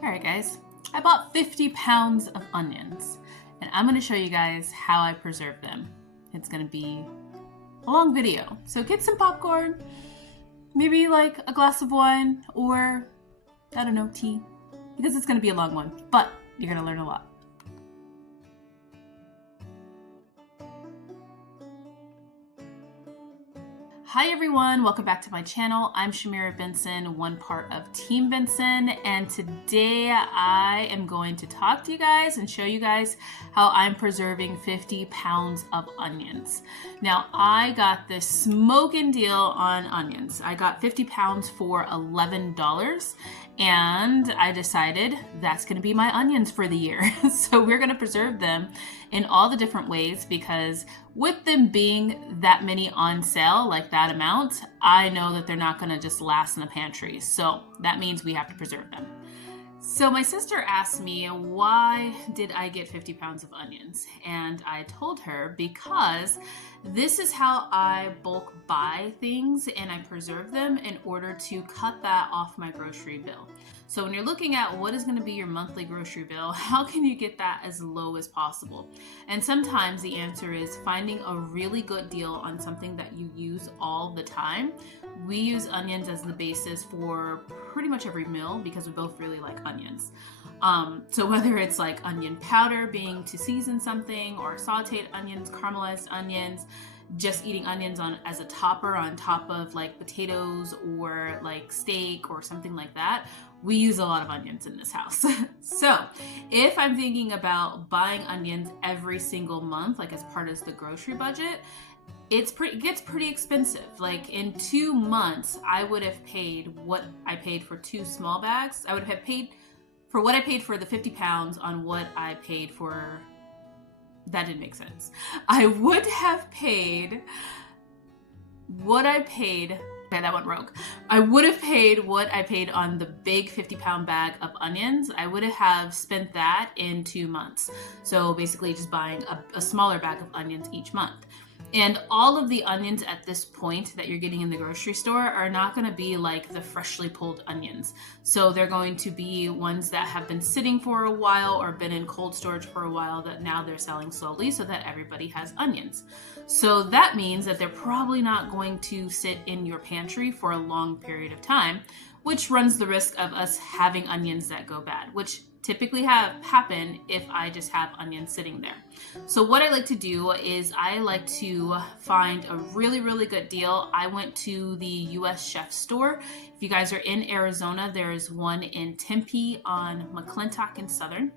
Alright guys, I bought 50 pounds of onions and I'm going to show you guys how I preserve them. It's going to be a long video, so get some popcorn, maybe like a glass of wine or, I don't know, tea, because it's going to be a long one, but you're going to learn a lot. Hi everyone, welcome back to my channel. I'm Shamira Benson, one part of Team Benson, and today I am going to talk to you guys and show you guys how I'm preserving 50 pounds of onions. Now, I got this smoking deal on onions. I got 50 pounds for $11, and I decided that's going to be my onions for the year. So we're going to preserve them in all the different ways, because with them being that many on sale, like that amount, I know that they're not going to just last in the pantry. So that means we have to preserve them. So my sister asked me, why did I get 50 pounds of onions? And I told her because this is how I bulk buy things and I preserve them in order to cut that off my grocery bill. So when you're looking at what is going to be your monthly grocery bill, how can you get that as low as possible? And sometimes the answer is finding a really good deal on something that you use all the time. We use onions as the basis for pretty much every meal because we both really like onions. So whether it's like onion powder being to season something, or sauteed onions, caramelized onions, just eating onions as a topper on top of like potatoes or like steak or something like that, we use a lot of onions in this house. So if I'm thinking about buying onions every single month, like as part of the grocery budget, it gets pretty expensive. Like in 2 months, I would have paid what I paid for 2 small bags. I would have paid for what I paid for the 50 pounds on what I paid for. That didn't make sense. I would have paid what I paid. Okay, that went rogue. I would have paid what I paid on the big 50-pound bag of onions. I would have spent that in 2 months. So basically just buying a smaller bag of onions each month. And all of the onions at this point that you're getting in the grocery store are not going to be like the freshly pulled onions. So they're going to be ones that have been sitting for a while or been in cold storage for a while that now they're selling slowly so that everybody has onions. So that means that they're probably not going to sit in your pantry for a long period of time, which runs the risk of us having onions that go bad, which typically happen if I just have onions sitting there. So what I like to do is I like to find a really, really good deal. I went to the US Chef store. If you guys are in Arizona, there is one in Tempe on McClintock and Southern.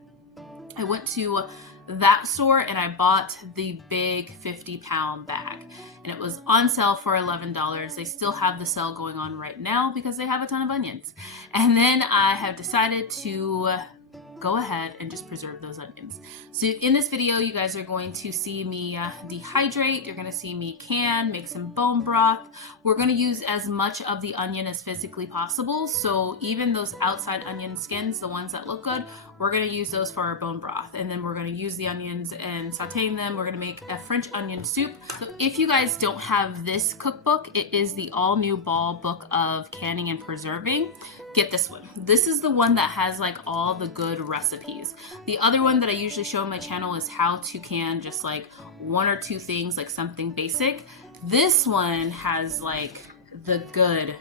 I went to that store and I bought the big 50-pound bag, and it was on sale for $11. They still have the sale going on right now because they have a ton of onions. And then I have decided to go ahead and just preserve those onions. So in this video, you guys are going to see me dehydrate. You're going to see me make some bone broth. We're going to use as much of the onion as physically possible. So even those outside onion skins, the ones that look good, we're going to use those for our bone broth. And then we're going to use the onions and sauteing them. We're going to make a French onion soup. So if you guys don't have this cookbook, it is the all new Ball book of canning and preserving. Get this one. This is the one that has like all the good recipes. The other one that I usually show on my channel is how to can just like 1 or 2 things, like something basic. This one has like the good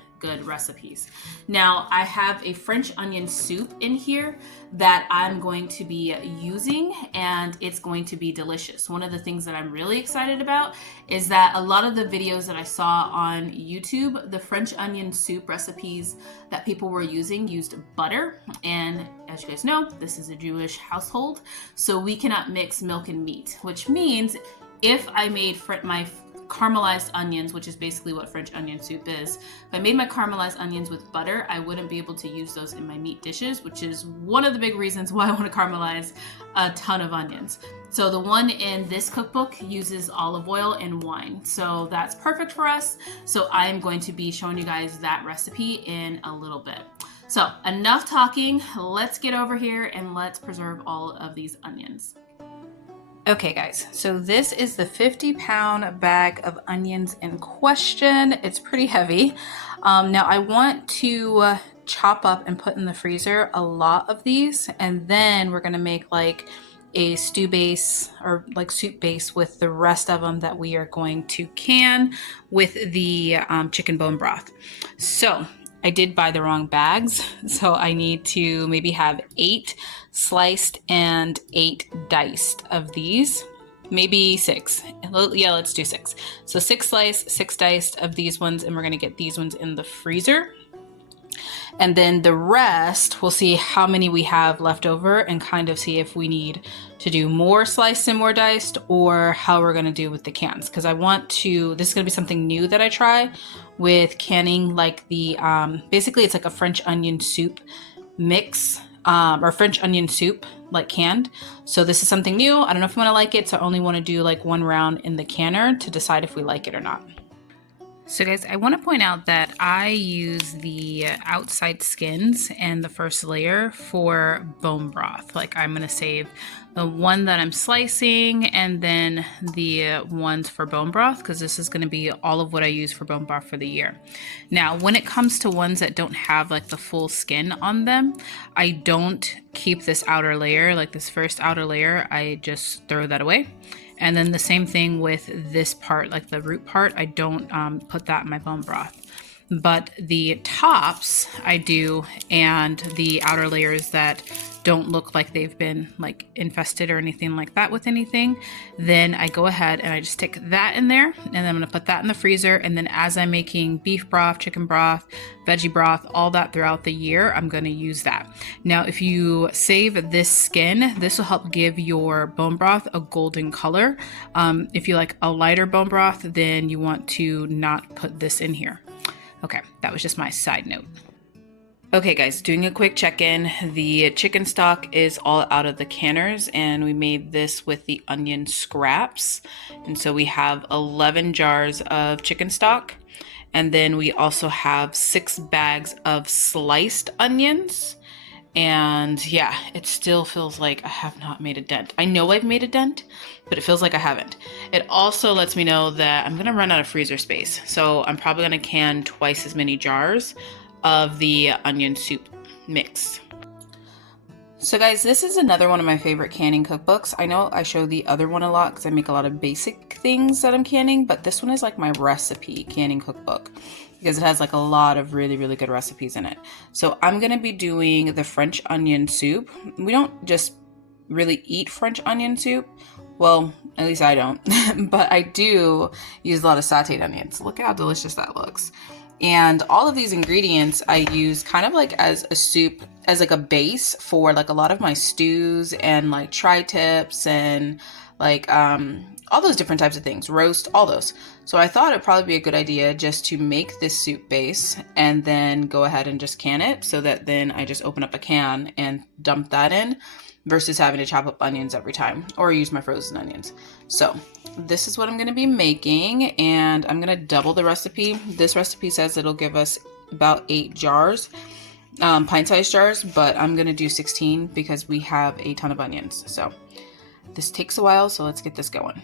recipes. Now I have a French onion soup in here that I'm going to be using, and it's going to be delicious. One of the things that I'm really excited about is that a lot of the videos that I saw on YouTube, the French onion soup recipes that people were using used butter, and as you guys know, this is a Jewish household, so we cannot mix milk and meat, which means if I made my caramelized onions, which is basically what French onion soup is. If I made my caramelized onions with butter, I wouldn't be able to use those in my meat dishes, which is one of the big reasons why I want to caramelize a ton of onions. So the one in this cookbook uses olive oil and wine. So that's perfect for us. So I'm going to be showing you guys that recipe in a little bit. So enough talking, let's get over here and let's preserve all of these onions. Okay guys, so this is the 50-pound bag of onions in question. It's pretty heavy. Now I want to chop up and put in the freezer a lot of these, and then we're gonna make like a stew base or like soup base with the rest of them that we are going to can with the chicken bone broth. So I did buy the wrong bags, so I need to maybe have 8 sliced and 8 diced of these. Maybe 6. Yeah, let's do 6. So 6 sliced, 6 diced of these ones, and we're gonna get these ones in the freezer. And then the rest, we'll see how many we have left over and kind of see if we need to do more sliced and more diced, or how we're gonna do with the cans. Because I want to, this is gonna be something new that I try with canning, like the, basically it's like a French onion soup mix, or French onion soup, like canned. So this is something new. I don't know if I'm gonna like it, so I only wanna do like 1 round in the canner to decide if we like it or not. So guys, I want to point out that I use the outside skins and the first layer for bone broth. Like I'm going to save the one that I'm slicing and then the ones for bone broth, because this is going to be all of what I use for bone broth for the year. Now, when it comes to ones that don't have like the full skin on them, I don't keep this outer layer, like this first outer layer, I just throw that away. And then the same thing with this part, like the root part, I don't put that in my bone broth. But the tops I do, and the outer layers that don't look like they've been like infested or anything like that with anything, then I go ahead and I just stick that in there, and then I'm gonna put that in the freezer. And then as I'm making beef broth, chicken broth, veggie broth, all that throughout the year, I'm gonna use that. Now, if you save this skin, this will help give your bone broth a golden color. If you like a lighter bone broth, then you want to not put this in here. Okay, that was just my side note. Okay guys, doing a quick check-in. The chicken stock is all out of the canners, and we made this with the onion scraps. And so we have 11 jars of chicken stock, and then we also have 6 bags of sliced onions. And yeah, it still feels like I have not made a dent. I know I've made a dent, but it feels like I haven't. It also lets me know that I'm gonna run out of freezer space. So I'm probably gonna can twice as many jars of the onion soup mix. So guys, this is another one of my favorite canning cookbooks. I know I show the other one a lot because I make a lot of basic things that I'm canning, but this one is like my recipe canning cookbook because it has like a lot of really, really good recipes in it. So I'm gonna be doing the French onion soup. We don't just really eat French onion soup. Well, at least I don't, but I do use a lot of sauteed onions. Look at how delicious that looks. And all of these ingredients I use kind of like as a soup, as like a base for like a lot of my stews and like tri-tips and like all those different types of things, roast, all those. So I thought it'd probably be a good idea just to make this soup base and then go ahead and just can it, so that then I just open up a can and dump that in versus having to chop up onions every time or use my frozen onions. So this is what I'm going to be making, and I'm going to double the recipe. This recipe says it'll give us about 8 jars, pint-sized jars, but I'm going to do 16 because we have a ton of onions. So this takes a while, so let's get this going.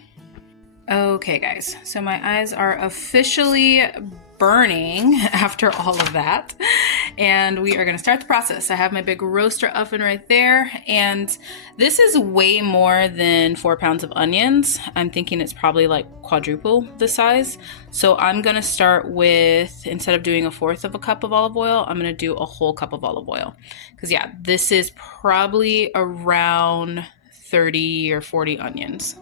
Okay guys, so my eyes are officially burning after all of that, and we are going to start the process. I have my big roaster oven right there, and this is way more than 4 pounds of onions. I'm thinking it's probably like quadruple the size. So I'm going to start with, instead of doing 1/4 of a cup of olive oil, I'm going to do a whole cup of olive oil, because yeah, this is probably around 30 or 40 onions.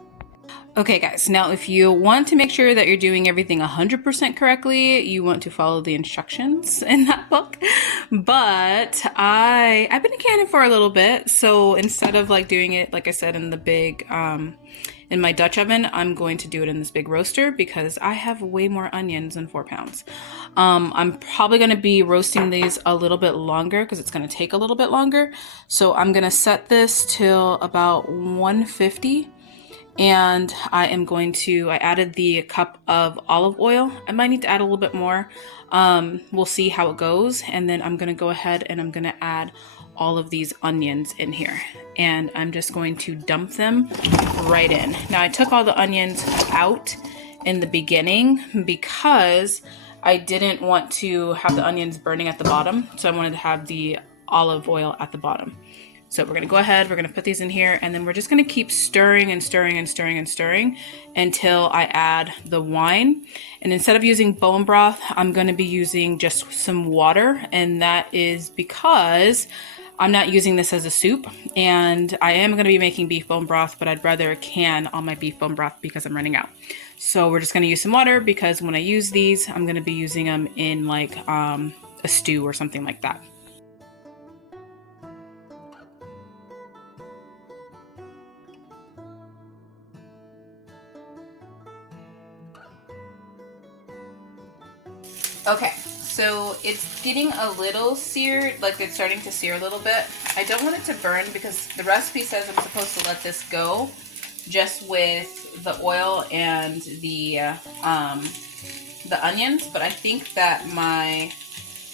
Okay guys, now if you want to make sure that you're doing everything 100% correctly, you want to follow the instructions in that book. But I've been canning for a little bit, so instead of like doing it, like I said, in the big, in my Dutch oven, I'm going to do it in this big roaster because I have way more onions than 4 pounds. I'm probably going to be roasting these a little bit longer because it's going to take a little bit longer. So I'm going to set this till about 150. And I added the cup of olive oil. I might need to add a little bit more. We'll see how it goes. And then I'm going to go ahead and I'm going to add all of these onions in here. And I'm just going to dump them right in. Now I took all the onions out in the beginning because I didn't want to have the onions burning at the bottom, so I wanted to have the olive oil at the bottom. So we're gonna go ahead, we're gonna put these in here, and then we're just gonna keep stirring and stirring and stirring and stirring until I add the wine. And instead of using bone broth, I'm gonna be using just some water, and that is because I'm not using this as a soup, and I am gonna be making beef bone broth, but I'd rather can all my beef bone broth because I'm running out. So we're just gonna use some water because when I use these, I'm gonna be using them in like a stew or something like that. Okay, so it's getting a little seared, like it's starting to sear a little bit. I don't want it to burn because the recipe says I'm supposed to let this go just with the oil and the onions, but I think that my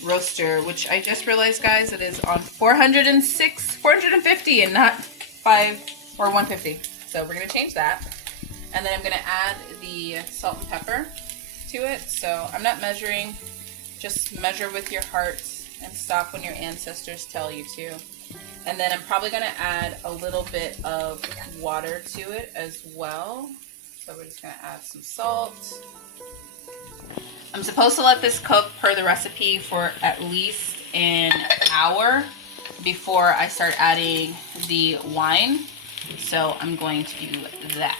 roaster, which I just realized, guys, it is on 450 and not 5 or 150. So we're gonna change that. And then I'm gonna add the salt and pepper to it. So I'm not measuring, just measure with your heart and stop when your ancestors tell you to. And then I'm probably gonna add a little bit of water to it as well. So we're just gonna add some salt. I'm supposed to let this cook per the recipe for at least an hour before I start adding the wine. So I'm going to do that.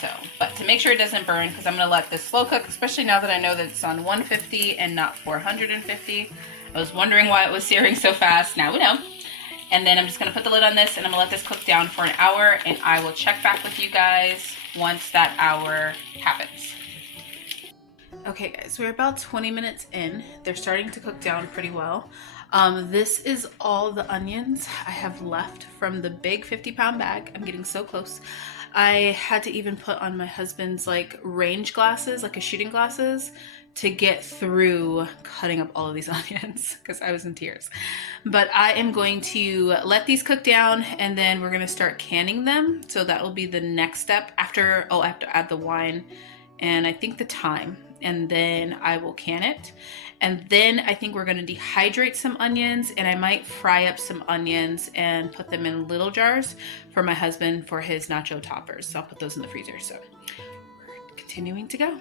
So, but to make sure it doesn't burn, because I'm going to let this slow cook, especially now that I know that it's on 150 and not 450. I was wondering why it was searing so fast. Now we know. And then I'm just going to put the lid on this and I'm going to let this cook down for an hour, and I will check back with you guys once that hour happens. Okay guys, we're about 20 minutes in. They're starting to cook down pretty well. This is all the onions I have left from the big 50-pound bag. I'm getting so close. I had to even put on my husband's like range glasses, like a shooting glasses, to get through cutting up all of these onions because I was in tears. But I am going to let these cook down, and then we're gonna start canning them. So that will be the next step after, I have to add the wine and I think the thyme, and then I will can it. And then I think we're gonna dehydrate some onions, and I might fry up some onions and put them in little jars for my husband for his nacho toppers. So I'll put those in the freezer. So we're continuing to go.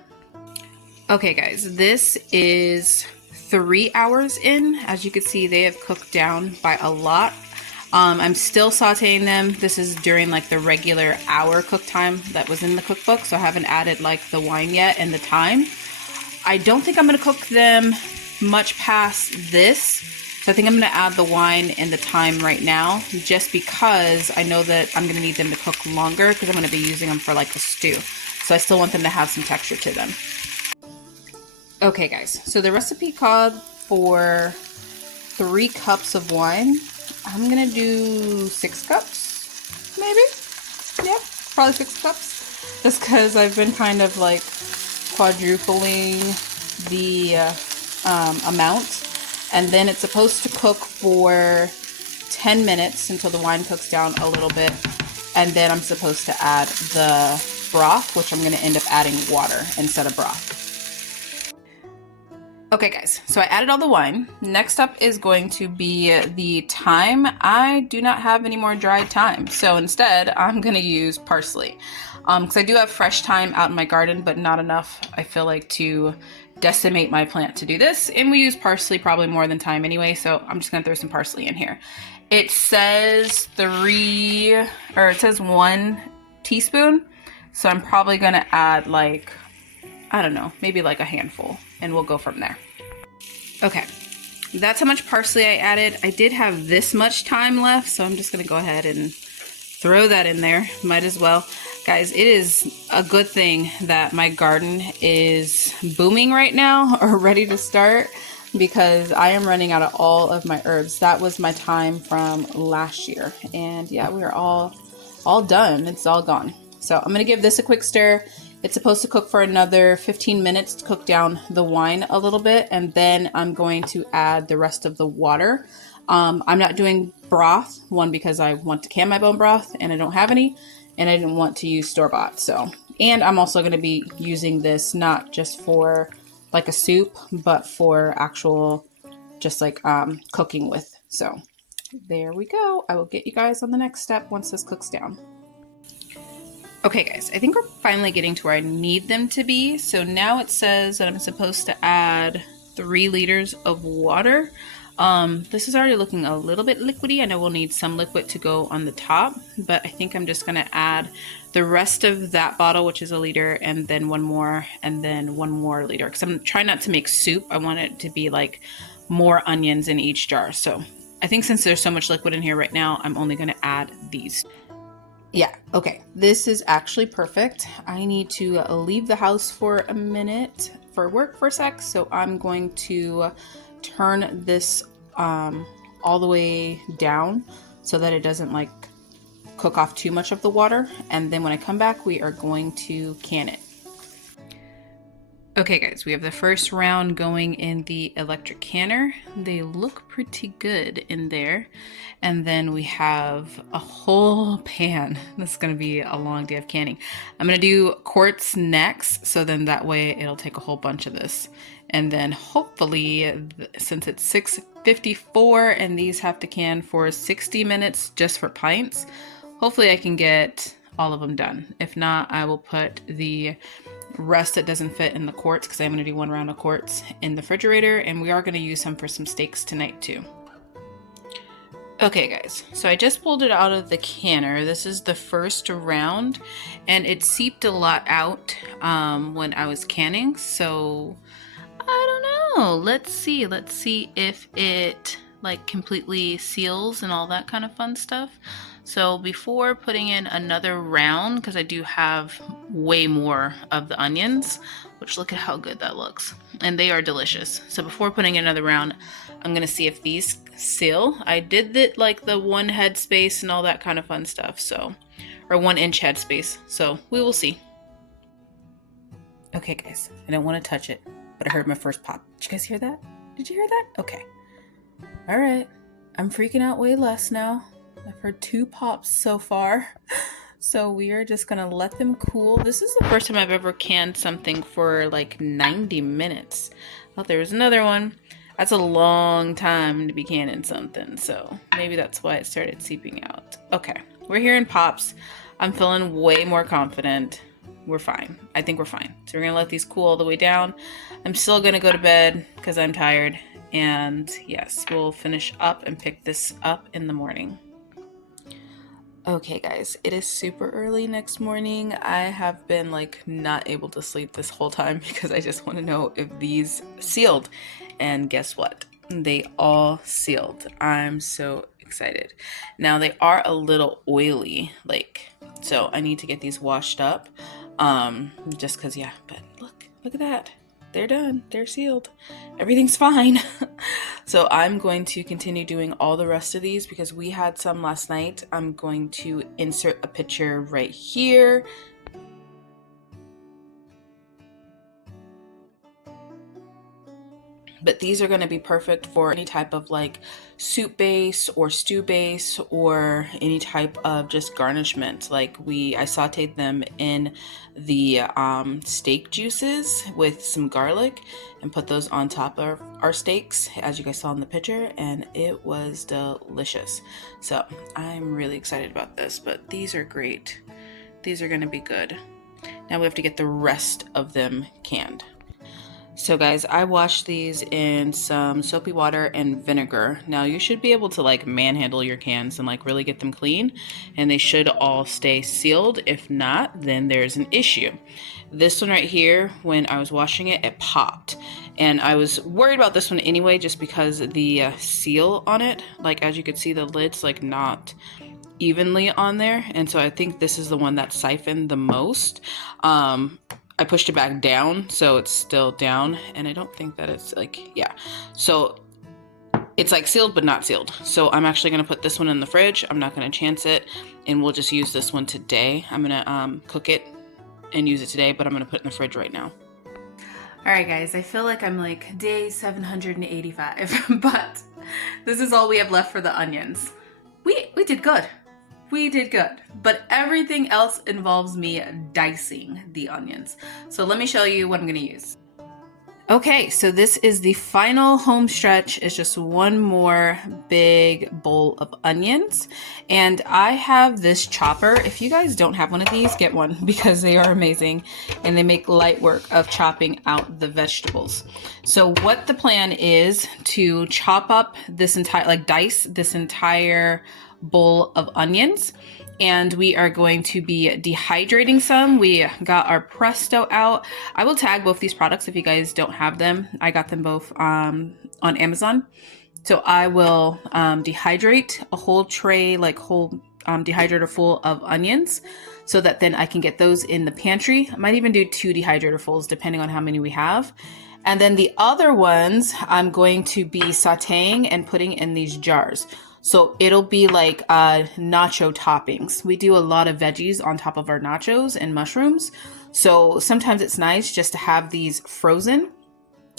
Okay guys, this is 3 hours in. As you can see, they have cooked down by a lot. I'm still sauteing them. This is during like the regular hour cook time that was in the cookbook, so I haven't added like the wine yet and the thyme. I don't think I'm gonna cook them much past this. So I think I'm gonna add the wine and the thyme right now, just because I know that I'm gonna need them to cook longer because I'm gonna be using them for like a stew. So I still want them to have some texture to them. Okay guys, so the recipe called for 3 cups of wine. I'm gonna do 6 cups, maybe? Yeah, probably 6 cups. Just because I've been kind of like quadrupling the amount. And then it's supposed to cook for 10 minutes until the wine cooks down a little bit. And then I'm supposed to add the broth, which I'm gonna end up adding water instead of broth. Okay guys, so I added all the wine. Next up is going to be the thyme. I do not have any more dried thyme, so instead I'm gonna use parsley. Because I do have fresh thyme out in my garden, but not enough, I feel like, to decimate my plant to do this. And we use parsley probably more than thyme anyway, so I'm just gonna throw some parsley in here. It says 1 teaspoon, so I'm probably gonna add like, I don't know, maybe like a handful, and we'll go from there. Okay, that's how much parsley I added. I did have this much thyme left, so I'm just gonna go ahead and throw that in there. Might as well. Guys, it is a good thing that my garden is booming right now, or ready to start, because I am running out of all of my herbs. That was my thyme from last year, and yeah, we are all done. It's all gone. So I'm gonna give this a quick stir. It's supposed to cook for another 15 minutes to cook down the wine a little bit, and then I'm going to add the rest of the water. I'm not doing broth, one, because I want to can my bone broth and I don't have any, and I didn't want to use store-bought. So, and I'm also going to be using this not just for like a soup, but for actual just like cooking with. So there we go. I will get you guys on the next step once this cooks down. Okay guys, I think we're finally getting to where I need them to be. So now it says that I'm supposed to add 3 liters of water. This is already looking a little bit liquidy. I know we'll need some liquid to go on the top, but I think I'm just gonna add the rest of that bottle, which is a liter, and then one more, and then one more liter. Because I'm trying not to make soup. I want it to be like more onions in each jar. So I think since there's so much liquid in here right now, I'm only gonna add these. Yeah, okay, this is actually perfect. I need to leave the house for a minute for work for a sec, so I'm going to turn this all the way down so that it doesn't like cook off too much of the water, and then when I come back we are going to can it. Okay guys, we have the first round going in the electric canner. They look pretty good in there. And then we have a whole pan. This is gonna be a long day of canning. I'm gonna do quarts next, so then that way it'll take a whole bunch of this. And then hopefully, since it's 6:54 and these have to can for 60 minutes just for pints, hopefully I can get all of them done. If not, I will put the rest that doesn't fit in the quarts, because I'm going to do 1 round of quarts in the refrigerator, and we are going to use some for some steaks tonight too. Okay guys, so I just pulled it out of the canner. This is the first round, and it seeped a lot out when I was canning, so I don't know. Let's see if it like completely seals and all that kind of fun stuff. So before putting in another round, because I do have way more of the onions, which look at how good that looks, and they are delicious. So before putting in another round, I'm gonna see if these seal. I did it like the 1 head space and all that kind of fun stuff, so, or 1 inch head space, so we will see. Okay guys, I don't want to touch it, but I heard my first pop. Did you guys hear that? Did you hear that? Okay. All right, I'm freaking out way less now. I've heard 2 pops so far. So we are just gonna let them cool. This is the first time I've ever canned something for like 90 minutes. Oh, there's another one. That's a long time to be canning something. So maybe that's why it started seeping out. Okay, we're hearing pops. I'm feeling way more confident. We're fine. I think we're fine. So we're gonna let these cool all the way down. I'm still gonna go to bed because I'm tired. And yes, we'll finish up and pick this up in the morning. Okay guys, it is super early next morning. I have been like not able to sleep this whole time because I just want to know if these sealed. And guess what? They all sealed. I'm so excited. Now they are a little oily, like, so I need to get these washed up. Just because, yeah, but look at that. They're done. They're sealed. Everything's fine. So I'm going to continue doing all the rest of these because we had some last night. I'm going to insert a picture right here. But these are going to be perfect for any type of like soup base or stew base or any type of just garnishment. Like I sauteed them in the steak juices with some garlic and put those on top of our steaks, as you guys saw in the picture, and it was delicious. So I'm really excited about this, but these are great. These are going to be good. Now we have to get the rest of them canned. So guys, I washed these in some soapy water and vinegar. Now you should be able to like manhandle your cans and like really get them clean, and they should all stay sealed. If not, then there's an issue. This one right here, when I was washing it, it popped. And I was worried about this one anyway, just because the seal on it, like as you could see, the lid's like not evenly on there. And so I think this is the one that siphoned the most. I pushed it back down, so it's still down, and I don't think that it's like, yeah. So it's like sealed, but not sealed. So I'm actually gonna put this one in the fridge. I'm not gonna chance it, and we'll just use this one today. I'm gonna cook it and use it today, but I'm gonna put it in the fridge right now. All right, guys, I feel like I'm like day 785, but this is all we have left for the onions. We did good. We did good, but everything else involves me dicing the onions. So let me show you what I'm gonna use. Okay, so this is the final home stretch. It's just one more big bowl of onions. And I have this chopper. If you guys don't have one of these, get one because they are amazing and they make light work of chopping out the vegetables. So what the plan is to chop up this entire, like dice this entire bowl of onions. And we are going to be dehydrating some. We got our Presto out. I will tag both these products if you guys don't have them. I got them both on Amazon. So I will dehydrate a whole tray, like whole dehydrator full of onions, so that then I can get those in the pantry. I might even do 2 dehydrator fulls depending on how many we have. And then the other ones I'm going to be sauteing and putting in these jars. So it'll be like nacho toppings. We do a lot of veggies on top of our nachos and mushrooms. So sometimes it's nice just to have these frozen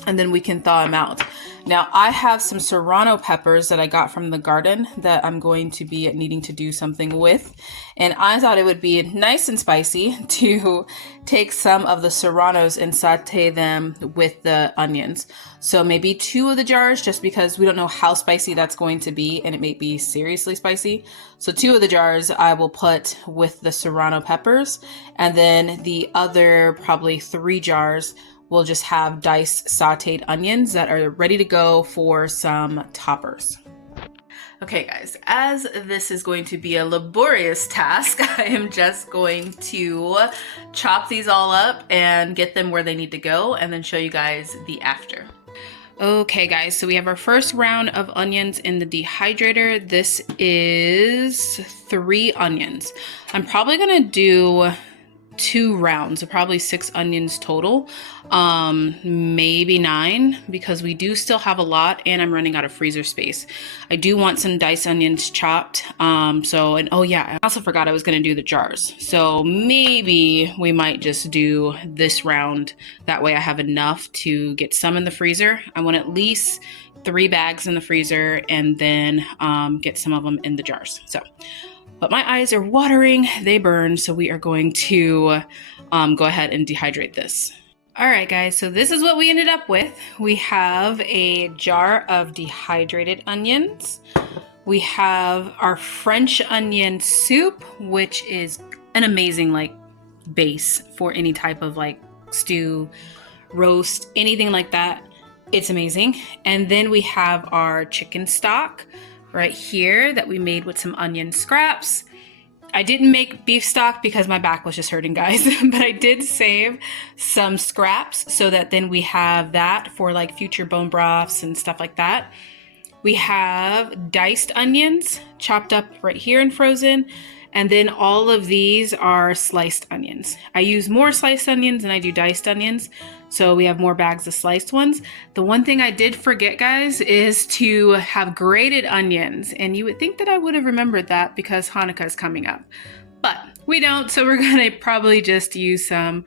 and then we can thaw them out. Now I have some serrano peppers that I got from the garden that I'm going to be needing to do something with. And I thought it would be nice and spicy to take some of the serranos and saute them with the onions. So maybe 2 of the jars, just because we don't know how spicy that's going to be and it may be seriously spicy. So 2 of the jars I will put with the serrano peppers, and then the other probably 3 jars we'll just have diced sauteed onions that are ready to go for some toppers. Okay guys, as this is going to be a laborious task, I am just going to chop these all up and get them where they need to go and then show you guys the after. Okay guys, so we have our first round of onions in the dehydrator. This is 3 onions. I'm probably gonna do 2 rounds, so probably 6 onions total, maybe 9, because we do still have a lot and I'm running out of freezer space. I do want some diced onions chopped. Oh yeah, I also forgot I was going to do the jars. So maybe we might just do this round. That way I have enough to get some in the freezer. I want at least 3 bags in the freezer and then get some of them in the jars. But my eyes are watering, they burn, so we are going to go ahead and dehydrate this. All right, guys, so this is what we ended up with. We have a jar of dehydrated onions. We have our French onion soup, which is an amazing like base for any type of like stew, roast, anything like that. It's amazing. And then we have our chicken stock right here that we made with some onion scraps. I didn't make beef stock because my back was just hurting, guys, but I did save some scraps so that then we have that for like future bone broths and stuff like that. We have diced onions chopped up right here and frozen. And then all of these are sliced onions. I use more sliced onions than I do diced onions, so we have more bags of sliced ones. The one thing I did forget, guys, is to have grated onions. And you would think that I would have remembered that because Hanukkah is coming up. But we don't, so we're gonna probably just use some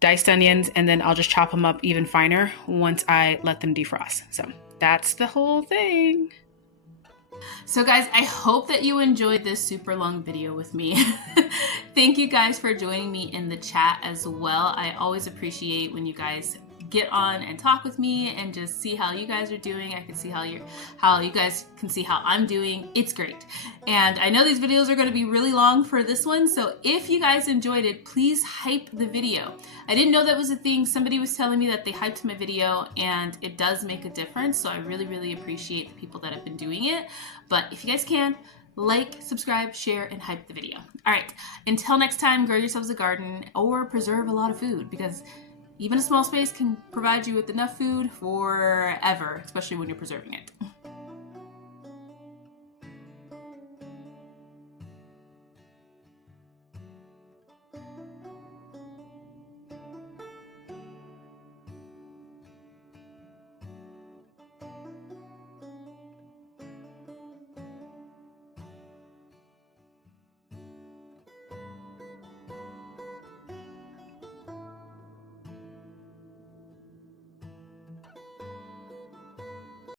diced onions and then I'll just chop them up even finer once I let them defrost. So that's the whole thing. So guys, I hope that you enjoyed this super long video with me. Thank you guys for joining me in the chat as well. I always appreciate when you guys get on and talk with me and just see how you guys are doing. I can see how you guys can see how I'm doing. It's great. And I know these videos are going to be really long for this one, so if you guys enjoyed it, please hype the video. I didn't know that was a thing. Somebody was telling me that they hyped my video and it does make a difference, so I really appreciate the people that have been doing it. But if you guys can, like, subscribe, share, and hype the video. All right, until next time, grow yourselves a garden or preserve a lot of food, because even a small space can provide you with enough food forever, especially when you're preserving it.